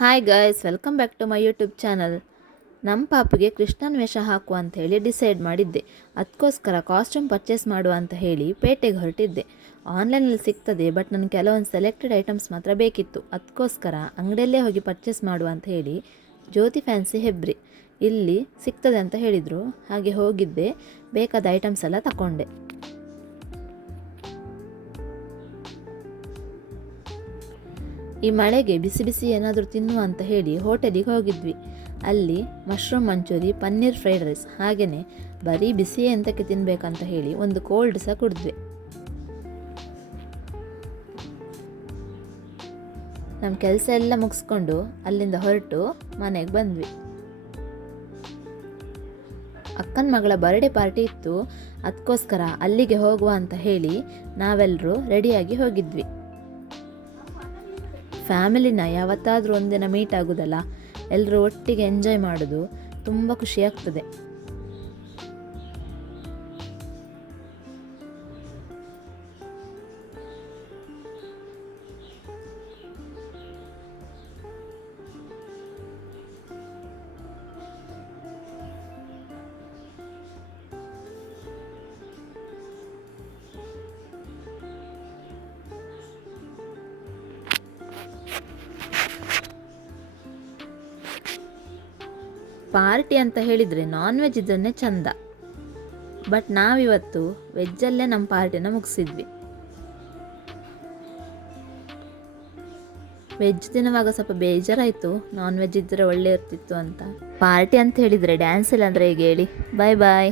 Hi guys welcome back to my YouTube channel ನಮ್ಮ ಪಾಪಿಗೆ ಕೃಷ್ಣನ್ ವೇಷ ಹಾಕುವ ಅಂತ ಹೇಳಿ ಡಿಸೈಡ್ ಮಾಡಿದ್ದೆ. ಅದಕ್ಕೋಸ್ಕರ ಕಾಸ್ಟ್ಯೂಮ್ ಪರ್ಚೇಸ್ ಮಾಡುವ ಅಂತ ಹೇಳಿ ಪೇಟೆಗೆ ಹೊರಟಿದ್ದೆ. ಆನ್ಲೈನಲ್ಲಿ ಸಿಗ್ತದೆ ಬಟ್ ನನಗೆ ಕೆಲವೊಂದು ಸೆಲೆಕ್ಟೆಡ್ ಐಟಮ್ಸ್ ಮಾತ್ರ ಬೇಕಿತ್ತು. ಅದಕ್ಕೋಸ್ಕರ ಅಂಗಡಿಯಲ್ಲೇ ಹೋಗಿ ಪರ್ಚೇಸ್ ಮಾಡುವ ಅಂತ ಹೇಳಿ ಜ್ಯೋತಿ ಫ್ಯಾನ್ಸಿ ಹೆಬ್ರಿ ಇಲ್ಲಿ ಸಿಗ್ತದೆ ಅಂತ ಹೇಳಿದರು. ಹಾಗೆ ಹೋಗಿದ್ದೆ, ಬೇಕಾದ ಐಟಮ್ಸ್ ಎಲ್ಲ ತಗೊಂಡೆ ಈ ಮಳೆಗೆ ಬಿಸಿ ಬಿಸಿ ಏನಾದರೂ ತಿನ್ನುವ ಅಂತ ಹೇಳಿ ಹೋಟೆಲಿಗೆ ಹೋಗಿದ್ವಿ. ಅಲ್ಲಿ mushroom manchurian, paneer fried rice ಹಾಗೆಯೇ ಬರೀ ಬಿಸಿ ಎಂತಕ್ಕೆ ತಿನ್ನಬೇಕಂತ ಹೇಳಿ ಒಂದು ಕೋಲ್ಡ್ ಸಹ ಕುಡಿದ್ವಿ. ನಮ್ಮ ಕೆಲಸ ಎಲ್ಲ ಮುಗಿಸ್ಕೊಂಡು ಅಲ್ಲಿಂದ ಹೊರಟು ಮನೆಗೆ ಬಂದ್ವಿ. ಅಕ್ಕನ ಮಗಳ ಬರ್ಡೇ ಪಾರ್ಟಿ ಇತ್ತು ಅದಕ್ಕೋಸ್ಕರ ಅಲ್ಲಿಗೆ ಹೋಗುವ ಅಂತ ಹೇಳಿ ನಾವೆಲ್ಲರೂ ರೆಡಿಯಾಗಿ ಹೋಗಿದ್ವಿ. ಫ್ಯಾಮಿಲಿನ ಯಾವತ್ತಾದರೂ ಒಂದಿನ ಮೀಟ್ ಆಗೋದಲ್ಲ ಎಲ್ಲರೂ ಒಟ್ಟಿಗೆ ಎಂಜಾಯ್ ಮಾಡೋದು ತುಂಬ ಖುಷಿಯಾಗ್ತದೆ. ಪಾರ್ಟಿ ಅಂತ ಹೇಳಿದರೆ ನಾನ್ ವೆಜ್ ಇದ್ದನ್ನೇ ಚಂದ. ಬಟ್ ನಾವಿವತ್ತು ವೆಜ್ಜಲ್ಲೇ ನಮ್ಮ ಪಾರ್ಟಿನ ಮುಗಿಸಿದ್ವಿ. ವೆಜ್ ತಿನ್ನುವಾಗ ಸ್ವಲ್ಪ ಬೇಜಾರಾಯಿತು ನಾನ್ ವೆಜ್ ಇದ್ದರೆ ಒಳ್ಳೆ ಇರ್ತಿತ್ತು ಅಂತ. ಪಾರ್ಟಿ ಅಂತ ಹೇಳಿದರೆ ಡ್ಯಾನ್ಸ್ ಇಲ್ಲ ಅಂದರೆ ಹೇಗೆ ಹೇಳಿ? ಬಾಯ್ ಬಾಯ್